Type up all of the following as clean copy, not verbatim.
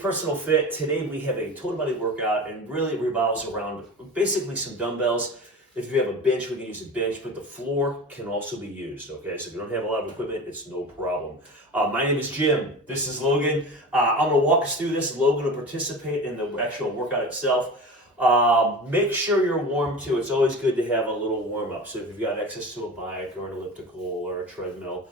Personal Fit. Today we have a total body workout and really it revolves around basically some dumbbells. If you have a bench, we can use a bench, but the floor can also be used, okay? So if you don't have a lot of equipment, it's no problem. My name is Jim. This is Logan. I'm gonna walk us through this. Logan will participate in the actual workout itself. Make sure you're warm too. It's always good to have a little warm up. So if you've got access to a bike or an elliptical or a treadmill,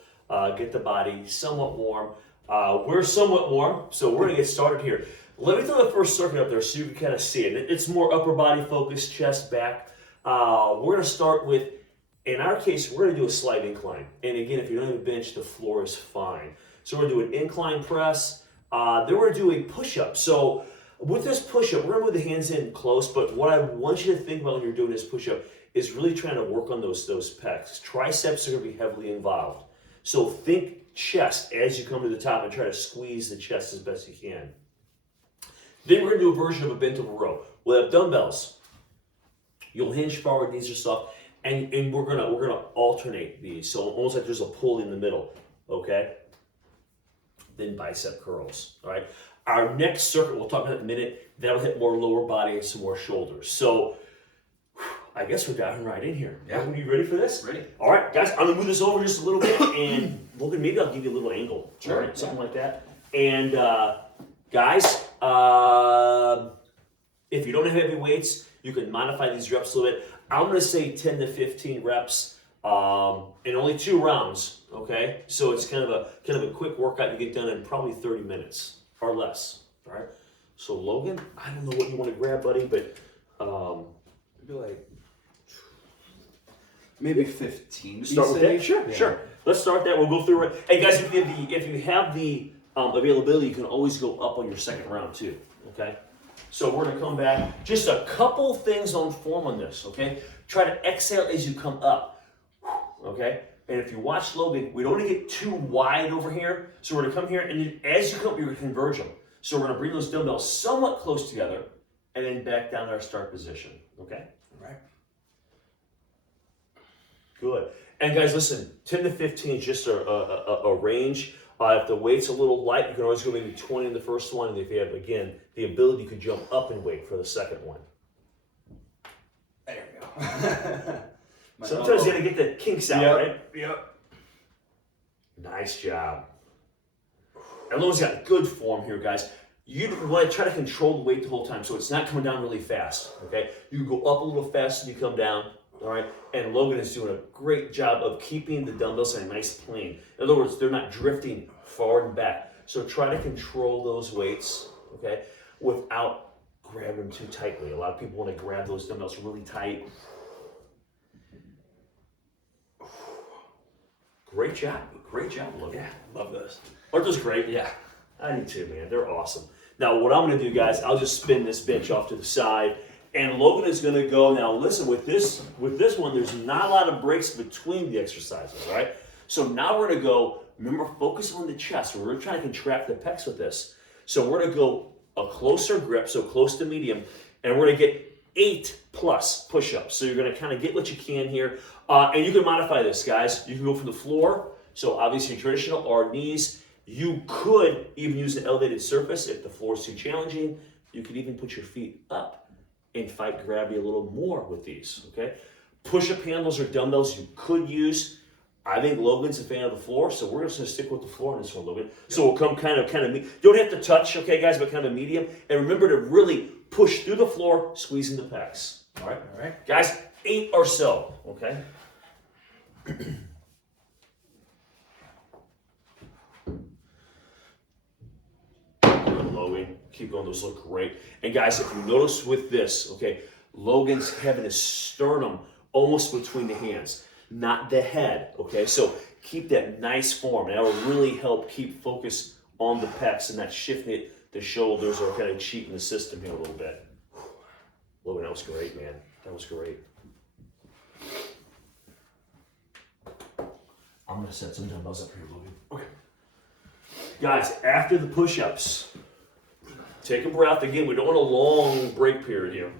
get the body somewhat warm. We're somewhat warm, so we're gonna get started here. Let me throw the first circuit up there so you can kind of see it. It's more upper body focused, chest, back. We're gonna start with, in our case, we're gonna do a slight incline. And again, if you don't have a bench, the floor is fine. So we're gonna do an incline press. Then we're gonna do a push-up. So with this push-up, we're gonna move the hands in close, but what I want you to think about when you're doing this push-up is really trying to work on those pecs. Triceps are gonna be heavily involved. So think chest as you come to the top and try to squeeze the chest as best you can. Then we're gonna do a version of a bent over row. We'll have dumbbells. You'll hinge forward, knees are soft, and we're gonna alternate these. So almost like there's a pull in the middle, okay? Then bicep curls, all right? Our next circuit, we'll talk about in a minute, that'll hit more lower body and some more shoulders. So I guess we're diving right in here. Yeah. Are you ready for this? Ready. All right, guys, I'm gonna move this over just a little bit, and Logan, maybe I'll give you a little angle. Sure. All right, something like that. And guys, if you don't have heavy weights, you can modify these reps a little bit. I'm gonna say 10 to 15 reps, and only 2 rounds. Okay, so it's kind of a quick workout you get done in probably 30 minutes or less. All right. So Logan, I don't know what you want to grab, buddy, but maybe 15. Start with that? Sure, Yeah. sure. Let's start that. We'll go through it. Hey guys, if you have the availability, you can always go up on your second round too. Okay. So we're gonna come back. Just a couple things on form on this. Okay. Try to exhale as you come up. Okay. And if you watch Logan, we don't want to get too wide over here. So we're gonna come here, and then as you come up, you're gonna converge them. So we're gonna bring those dumbbells somewhat close together, and then back down to our start position. Okay. All right. Good. And guys, listen, 10 to 15 is just a range. If the weight's a little light, you can always go maybe 20 in the first one. And if you have, again, the ability, you could jump up in weight for the second one. There we go. Sometimes you gotta get the kinks out, right? Yep. Nice job. And Logan's got good form here, guys. You want to try to control the weight the whole time, so it's not coming down really fast, okay? You go up a little fast and you come down, all right? And Logan is doing a great job of keeping the dumbbells in a nice plane. In other words, they're not drifting forward and back. So try to control those weights, okay, without grabbing them too tightly. A lot of people want to grab those dumbbells really tight. Great job, Logan. Yeah, love this. Aren't those great? Yeah. I do too, man. They're awesome. Now, what I'm going to do, guys, I'll just spin this bench off to the side, and Logan is going to go. Now, listen, with this one, there's not a lot of breaks between the exercises, all right? So now we're going to go. Remember, focus on the chest. We're trying to contract the pecs with this. So we're going to go a closer grip, so close to medium, and we're going to get 8+ push-ups. So you're going to kind of get what you can here, and you can modify this, guys. You can go from the floor. So obviously traditional or knees. You could even use an elevated surface if the floor is too challenging. You could even put your feet up and fight gravity a little more with these, okay? Push-up handles or dumbbells you could use. I think Logan's a fan of the floor, so we're just gonna stick with the floor on this one, Logan. So we'll come kind of, you don't have to touch, okay, guys, but kind of medium. And remember to really push through the floor, squeezing the pecs, all right? All right. Guys, 8 or so, okay? Logan, keep going, those look great. And guys, if you notice with this, okay, Logan's having his sternum almost between the hands, not the head, okay? So keep that nice form. That will really help keep focus on the pecs and not shifting it, the shoulders, or kind of cheating the system here a little bit. Logan, that was great, man. That was great. I'm gonna set some dumbbells up here, Logan. Okay. Guys, after the push-ups, take a breath. Again, we don't want a long break period here.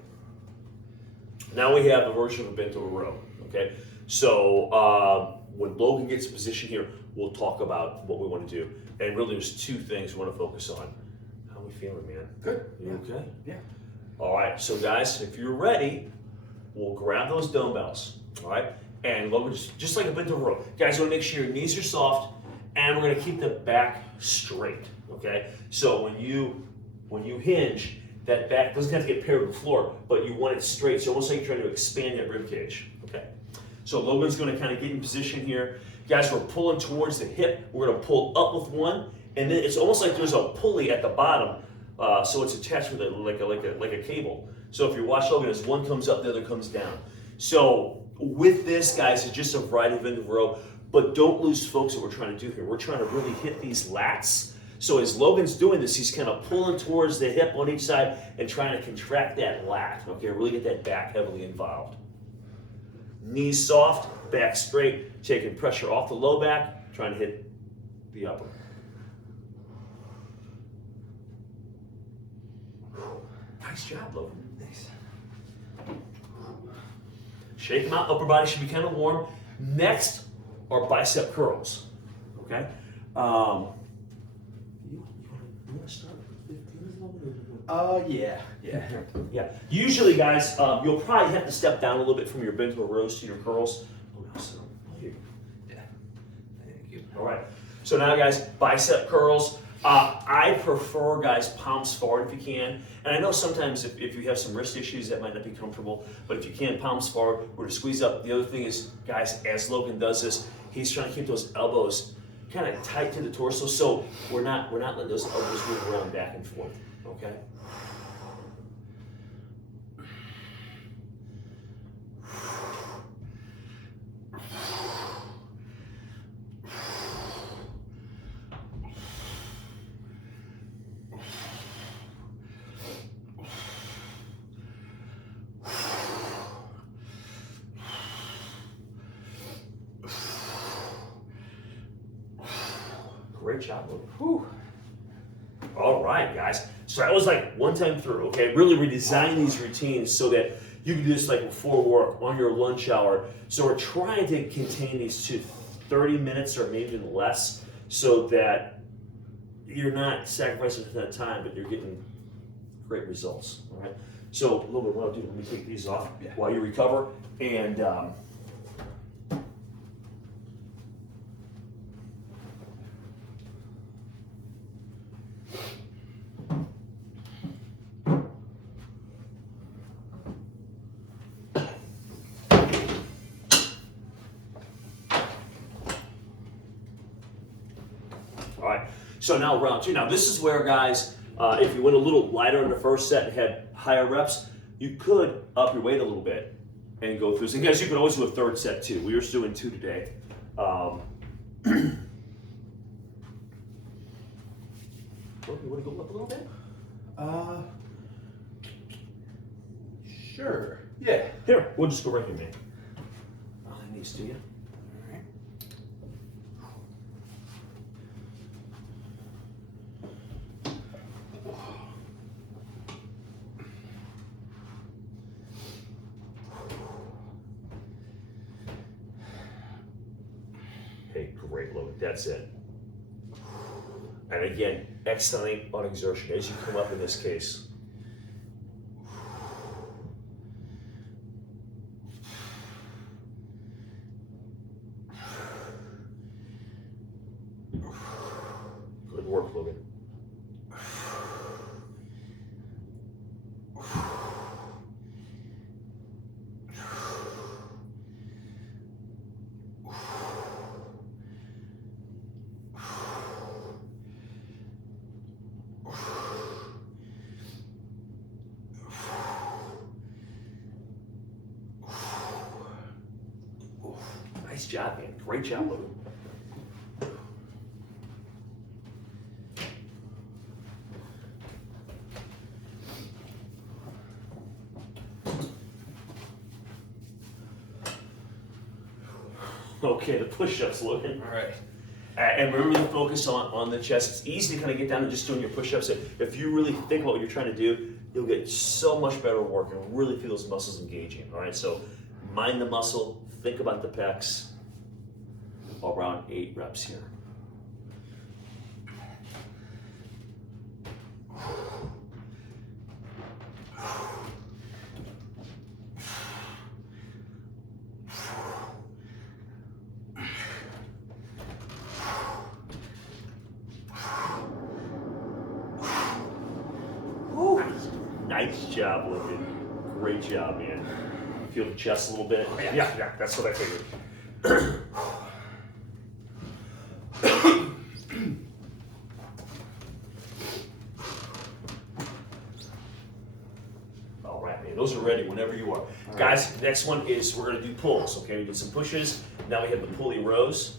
Now we have a version of a bent over row, okay? So when Logan gets in position here, we'll talk about what we want to do. And really there's 2 things we want to focus on. How you feeling, man? Good. You okay? Yeah. All right, so guys, if you're ready, we'll grab those dumbbells, all right? And Logan, just like a bent over row. Guys, you wanna make sure your knees are soft, and we're gonna keep the back straight, okay? So when you hinge, that back doesn't have to get paired with the floor, but you want it straight, so almost like you're trying to expand that rib cage, okay? So Logan's gonna kind of get in position here. Guys, we're pulling towards the hip. We're gonna pull up with one, and then it's almost like there's a pulley at the bottom, so it's attached with like a cable. So if you watch Logan, as one comes up, the other comes down. So with this, guys, it's just a variety of end of row, but don't lose focus what we're trying to do here. We're trying to really hit these lats. So as Logan's doing this, he's kind of pulling towards the hip on each side and trying to contract that lat, okay? Really get that back heavily involved. Knees soft, back straight, taking pressure off the low back, trying to hit the upper. Nice job, Logan. Nice. Shake them out, upper body should be kind of warm. Next are bicep curls, okay? You want to start with 15? Yeah. Yeah. Usually, guys, you'll probably have to step down a little bit from your bent over rows to your curls. Here. Yeah. Thank you. All right. So now, guys, bicep curls. I prefer, guys, palms forward if you can. And I know sometimes if you have some wrist issues, that might not be comfortable. But if you can, palms forward, we're to squeeze up. The other thing is, guys, as Logan does this, he's trying to keep those elbows kind of tight to the torso, so we're not letting those elbows move around back and forth. Okay. Great job, Logan. Whew. All right, guys. So that was like one time through, okay? Really redesign these routines so that you can do this like before work, on your lunch hour. So we're trying to contain these to 30 minutes or maybe even less so that you're not sacrificing that time, but you're getting great results, all right? So a little bit what I'll do, let me take these off while you recover. And all right, so now round two. Now this is where, guys, if you went a little lighter in the first set and had higher reps, you could up your weight a little bit and go through. So guys, you could always do a third set too. We were just doing two today. You want to go up a little bit? Sure. Yeah. Here, we'll just go right here, man. I'll hand these to you. All right. Hey, great, Logan. That's it. And again, exhaling on exertion as you come up in this case. Good work, Logan. Nice job, man. Great job, Logan. Okay, the push-ups, Logan. All right. And remember to focus on the chest. It's easy to kind of get down to just doing your push-ups. If you really think about what you're trying to do, you'll get so much better work and really feel those muscles engaging. All right, so mind the muscle, think about the pecs. Around 8 reps here. Nice job, Logan. Great job, man. Feel the chest a little bit? Yeah, that's what I figured. All right, man, those are ready whenever you are. Guys, next one is we're gonna do pulls, okay? We did some pushes, now we have the pulley rows.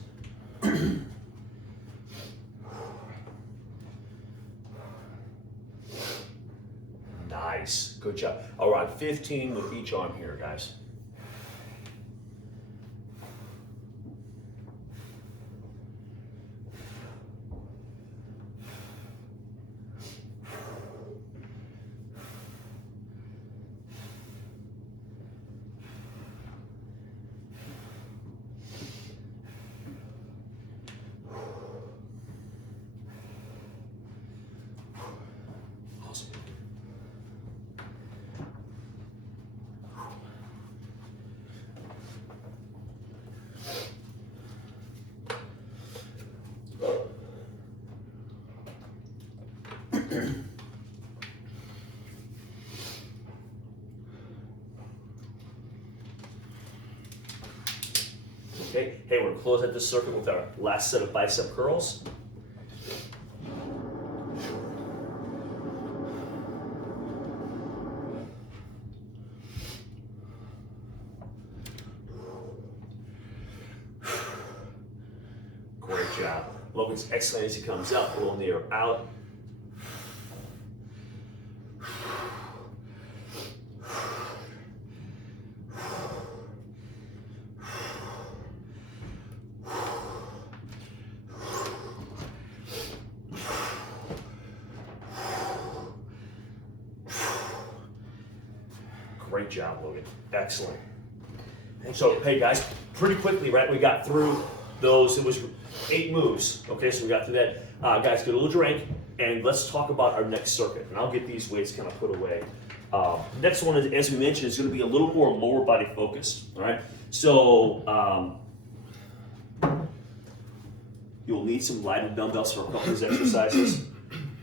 Nice, good job. All right, 15 with each arm here, guys. Awesome. Okay, hey, we're gonna close out this circuit with our last set of bicep curls. Great job. Logan's exhaling as he comes up, blowing the air out. Great job, Logan. Excellent. So, hey guys, pretty quickly, right? We got through those. It was 8 moves. Okay, so we got through that. Guys, get a little drink, and let's talk about our next circuit. And I'll get these weights kind of put away. Next one, is, as we mentioned, is going to be a little more lower body focused. All right. So you'll need some lighted dumbbells for a couple of these exercises.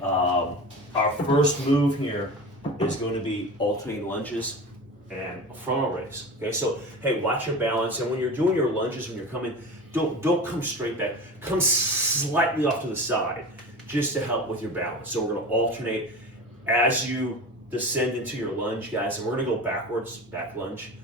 Our first move here is going to be alternating lunges and a frontal raise. Okay, so hey, watch your balance, and when you're doing your lunges, when you're coming, don't come straight back. Come slightly off to the side, just to help with your balance. So we're going to alternate as you descend into your lunge, guys, and we're going to go backwards, back lunge,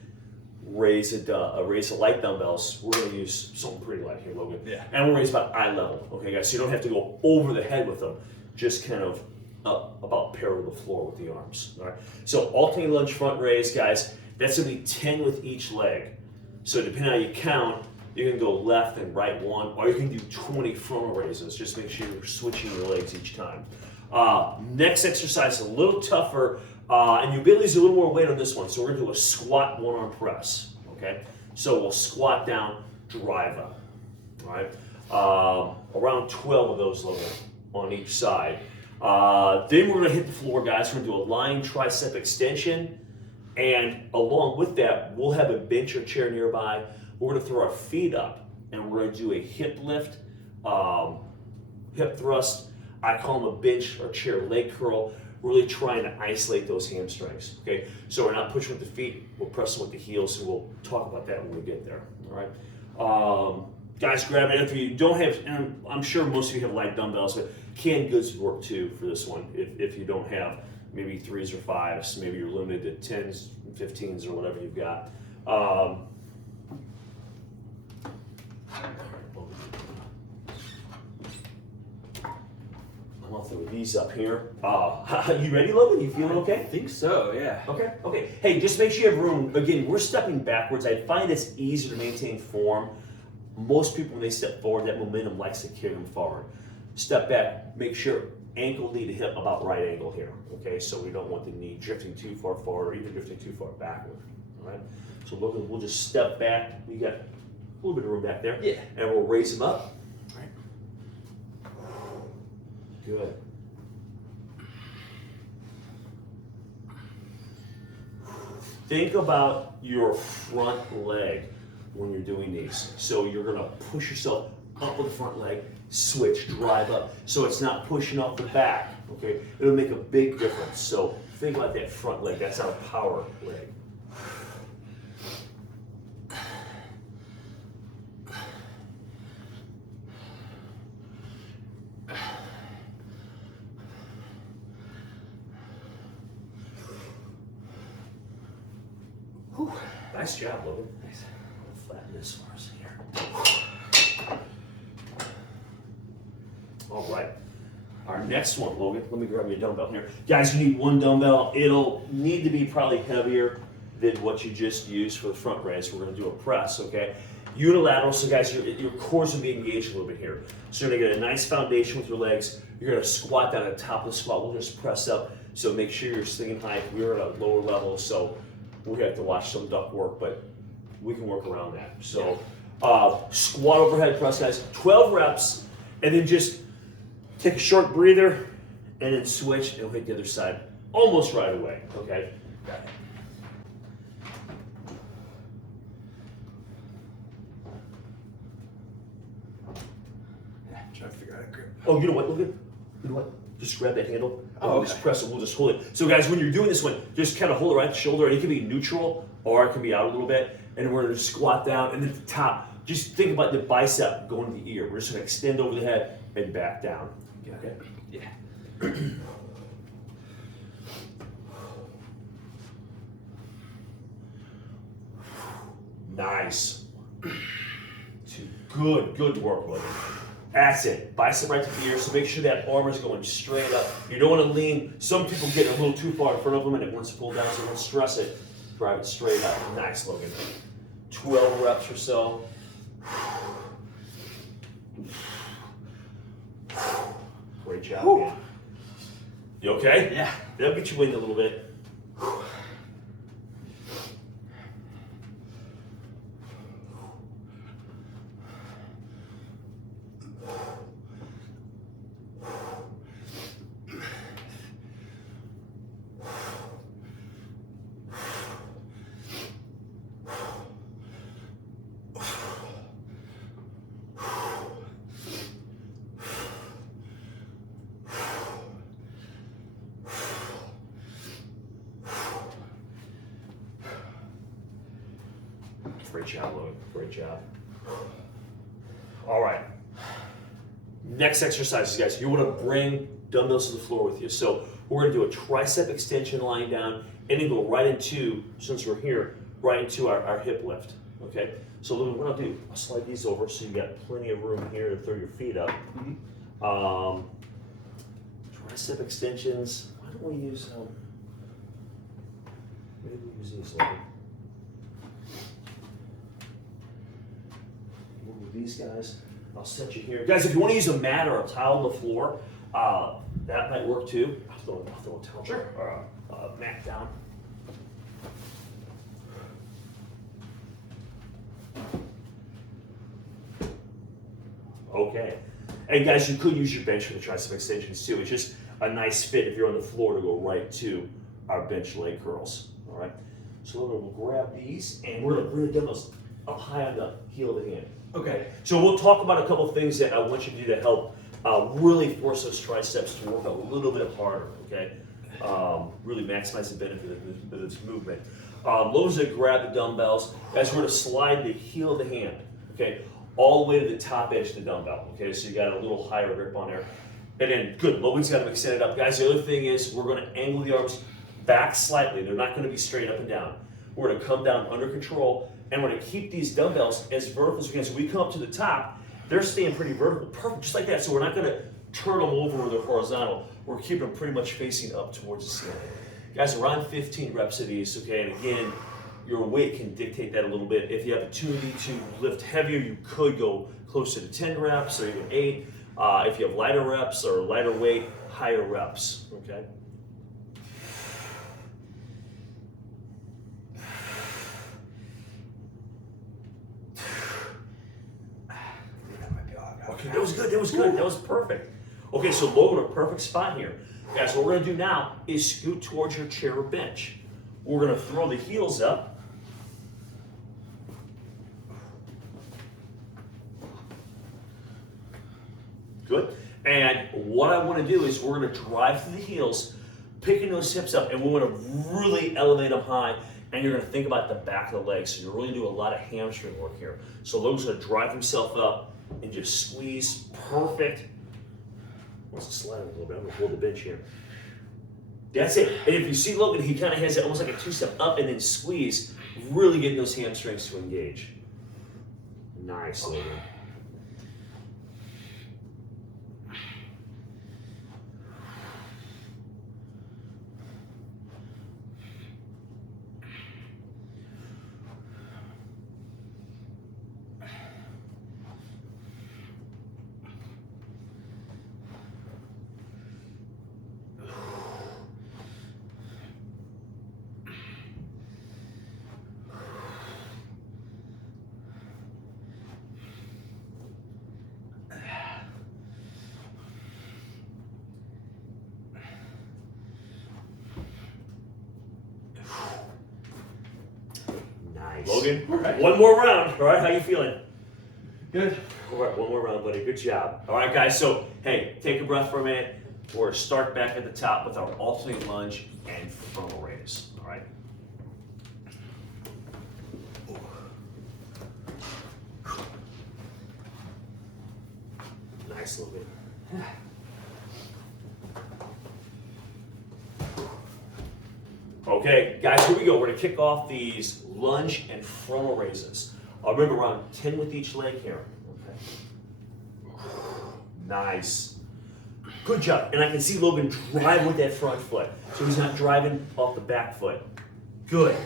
raise a light dumbbells. We're going to use something pretty light here, Logan. Yeah. And we'll raise about eye level. Okay, guys, so you don't have to go over the head with them. Just kind of up about parallel to the floor with the arms. All right. So alternating lunge front raise, guys. That's gonna be 10 with each leg. So depending on how you count, you can go left and right one, or you can do 20 frontal raises. Just make sure you're switching your legs each time. Next exercise is a little tougher, and your ability is a little more weight on this one. So we're gonna do a squat one arm press. Okay. So we'll squat down, drive up. All right. Around 12 of those, Logan, on each side. Then we're going to hit the floor, guys. We're going to do a lying tricep extension. And along with that, we'll have a bench or chair nearby. We're going to throw our feet up. And we're going to do a hip lift, hip thrust. I call them a bench or chair leg curl. Really trying to isolate those hamstrings. Okay, so we're not pushing with the feet. We're pressing with the heels. So we'll talk about that when we get there. All right. Guys, grab it. If you don't have, and I'm sure most of you have light dumbbells, but canned goods would work too for this one. If you don't have maybe 3s or 5s, maybe you're limited to 10s, 15s, or whatever you've got. I'm gonna throw these up here. You ready, Logan? You feeling okay? I think so, yeah. Okay. Hey, just make sure you have room. Again, we're stepping backwards. I find it's easier to maintain form. Most people, when they step forward, that momentum likes to carry them forward. Step back, make sure ankle, knee to hip about right angle here. Okay, so we don't want the knee drifting too far forward or even drifting too far backward. All right, so we'll just step back. We got a little bit of room back there. Yeah. And we'll raise them up. All right. Good. Think about your front leg when you're doing these. So you're gonna push yourself up with the front leg, switch, drive up. So it's not pushing off the back, okay? It'll make a big difference. So think about that front leg. That's our power leg. Whew. Nice job, Logan. Nice. Flatten this for us here. All right. Our next one, Logan. Let me grab your dumbbell here. Guys, you need one dumbbell. It'll need to be probably heavier than what you just used for the front raise. We're going to do a press, okay? Unilateral, so guys, your cores will be engaged a little bit here. So you're going to get a nice foundation with your legs. You're going to squat down at the top of the squat. We'll just press up. So make sure you're staying high. We're at a lower level, so we have to watch some duck work, but we can work around that. So squat overhead press, guys. 12 reps, and then just take a short breather, and then switch and hit the other side almost right away, okay? Got it. Yeah, trying to figure out a grip. Oh, you know what, Logan? You know what? Just grab that handle. Oh, okay. Just press it. We'll just hold it. So, guys, when you're doing this one, just kind of hold it right at the shoulder, and it can be neutral or it can be out a little bit. And we're going to squat down, and then at the top, just think about the bicep going to the ear. We're just going to extend over the head and back down. Okay? Yeah. Nice. Good work, Logan. That's it. Bicep right to the ear, so make sure that arm is going straight up. You don't want to lean. Some people get a little too far in front of them and it wants to pull down, so don't stress it. Drive it straight up. Nice, Logan. 12 reps or so. Great job, man. You okay? Yeah. That'll get you winded a little bit. Great job, Logan. Great job. All right. Next exercise, guys. You want to bring dumbbells to the floor with you. So we're going to do a tricep extension lying down and then go right into, since we're here, right into our hip lift. Okay? So Logan, what I'll do, I'll slide these over so you got plenty of room here to throw your feet up. Tricep extensions. Why don't we use maybe we use these, Logan. Move these guys. I'll set you here. Guys, if you want to use a mat or a towel on the floor, that might work too. I'll throw a towel or a mat down. Okay. And guys, you could use your bench for the tricep extensions too. It's just a nice fit if you're on the floor to go right to our bench leg curls. All right. So we'll grab these and we're going to bring the dumbbells up high on the heel of the hand. Okay. So we'll talk about a couple of things that I want you to do to help really force those triceps to work a little bit harder, okay? Really maximize the benefit of this movement. Lowe's going to grab the dumbbells as we're going to slide the heel of the hand, okay, all the way to the top edge of the dumbbell, okay? So you got a little higher grip on there. And then, good, Logan's got them extended up. Guys, the other thing is we're going to angle the arms back slightly. They're not going to be straight up and down. We're going to come down under control. And we're going to keep these dumbbells as vertical as we can. So we come up to the top, they're staying pretty vertical, perfect, just like that. So we're not going to turn them over where they're horizontal. We're keeping them pretty much facing up towards the ceiling. Guys, around 15 reps of these, okay? And again, your weight can dictate that a little bit. If you have a opportunity to lift heavier, you could go closer to 10 reps or even 8. If you have lighter reps or lighter weight, higher reps, okay? Okay, that was good, that was good, that was perfect. Okay, so Logan, a perfect spot here. Guys, what we're gonna do now is scoot towards your chair or bench. We're gonna throw the heels up. Good. And what I wanna do is we're gonna drive through the heels, picking those hips up, and we want to really elevate them high, and you're going to think about the back of the leg, so you're really doing a lot of hamstring work here. So Logan's going to drive himself up and just squeeze, perfect. Wants to slide a little bit, I'm going to hold the bench here. That's it, and if you see Logan, he kind of has it almost like a two-step up and then squeeze, really getting those hamstrings to engage. Nice, Logan. Logan, one more round. All right, how you feeling? Good. All right, one more round, buddy. Good job. All right, guys. So, hey, take a breath for a minute. We're gonna start back at the top with our alternate lunge and frontal raise. All right. Nice, Logan. Okay, guys, here we go. We're gonna kick off these lunge and frontal raises. Remember, around 10 with each leg here. Okay. Nice. Good job. And I can see Logan drive with that front foot. So he's not driving off the back foot. Good.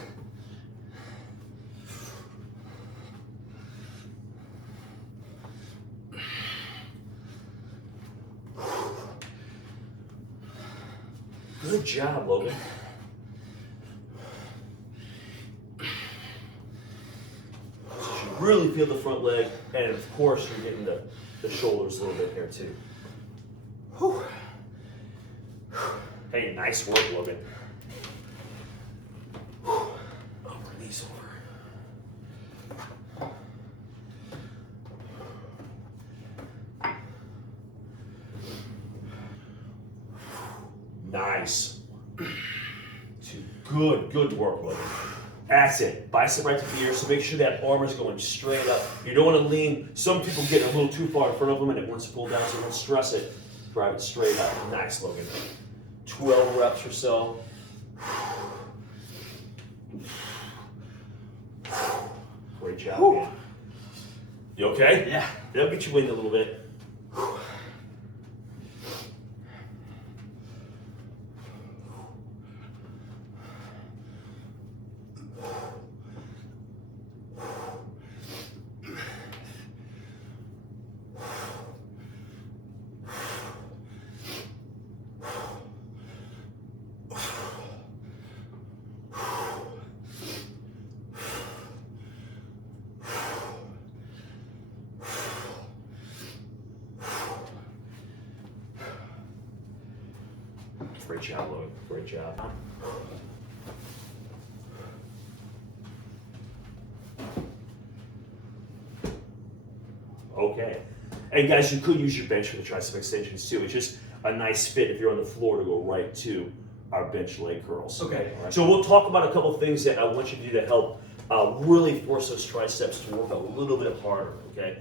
Good job, Logan. Really feel the front leg, and of course you're getting the shoulders a little bit here too. Whew. Hey, nice work, Logan. Whew. Oh, release over. Nice. Good work, Logan. That's it. Bicep right to the ear, so make sure that arm is going straight up. You don't want to lean. Some people get a little too far in front of them and it wants to pull down, so don't stress it. Drive it straight up. Nice, Logan. 12 reps or so. Great job, man. You okay? Yeah. That'll get you wind a little bit. Great job, Logan. Great job. Okay. And guys, you could use your bench for the tricep extensions too. It's just a nice fit if you're on the floor to go right to our bench leg curls. Okay. All right. So we'll talk about a couple of things that I want you to do to help really force those triceps to work a little bit harder, okay?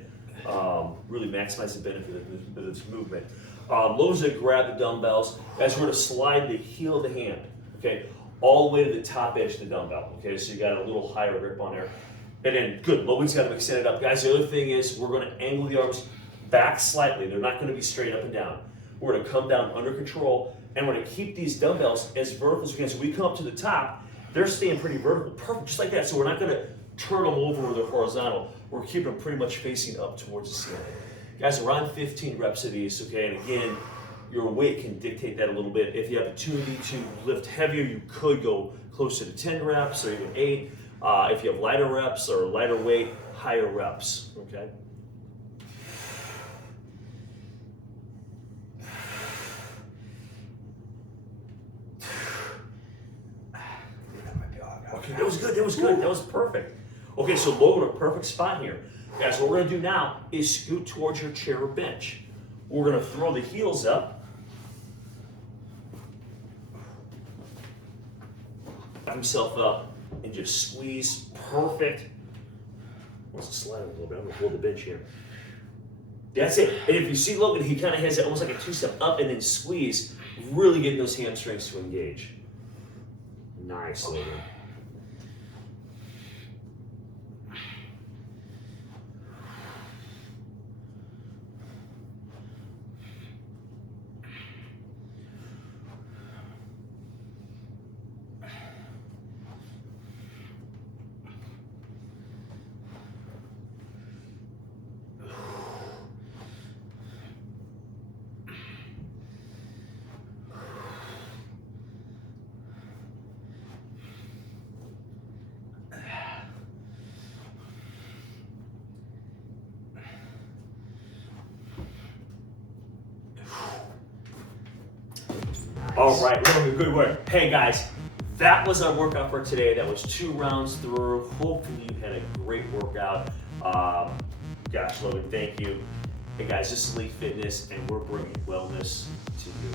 Really maximize the benefit of this movement. Lowe's to grab the dumbbells as we're going to slide the heel of the hand, okay, all the way to the top edge of the dumbbell, okay? So you got a little higher grip on there. And then, good, Logan's got them extended up. Guys, the other thing is we're going to angle the arms back slightly. They're not going to be straight up and down. We're going to come down under control, and we're going to keep these dumbbells as vertical as we can. So we come up to the top, they're staying pretty vertical, perfect, just like that. So we're not going to turn them over where they're horizontal. We're keeping them pretty much facing up towards the ceiling. Guys, around 15 reps of these, okay? And again, your weight can dictate that a little bit. If you have opportunity to lift heavier, you could go closer to 10 reps or even 8. If you have lighter reps or lighter weight, higher reps, okay? Okay, that was good, that was good, that was perfect. Okay, so Logan, a perfect spot here. Guys, what we're gonna do now is scoot towards your chair or bench. We're gonna throw the heels up. himself up and just squeeze. Perfect. Wants to slide a little bit. I'm gonna hold the bench here. That's it. And if you see Logan, he kind of has it almost like a two-step up and then squeeze, really getting those hamstrings to engage. Nice, Logan. All right, Logan, good work. Hey guys, that was our workout for today. That was 2 rounds through. Hopefully you had a great workout. Gosh, Logan, thank you. Hey guys, this is Elite Fitness, and we're bringing wellness to you.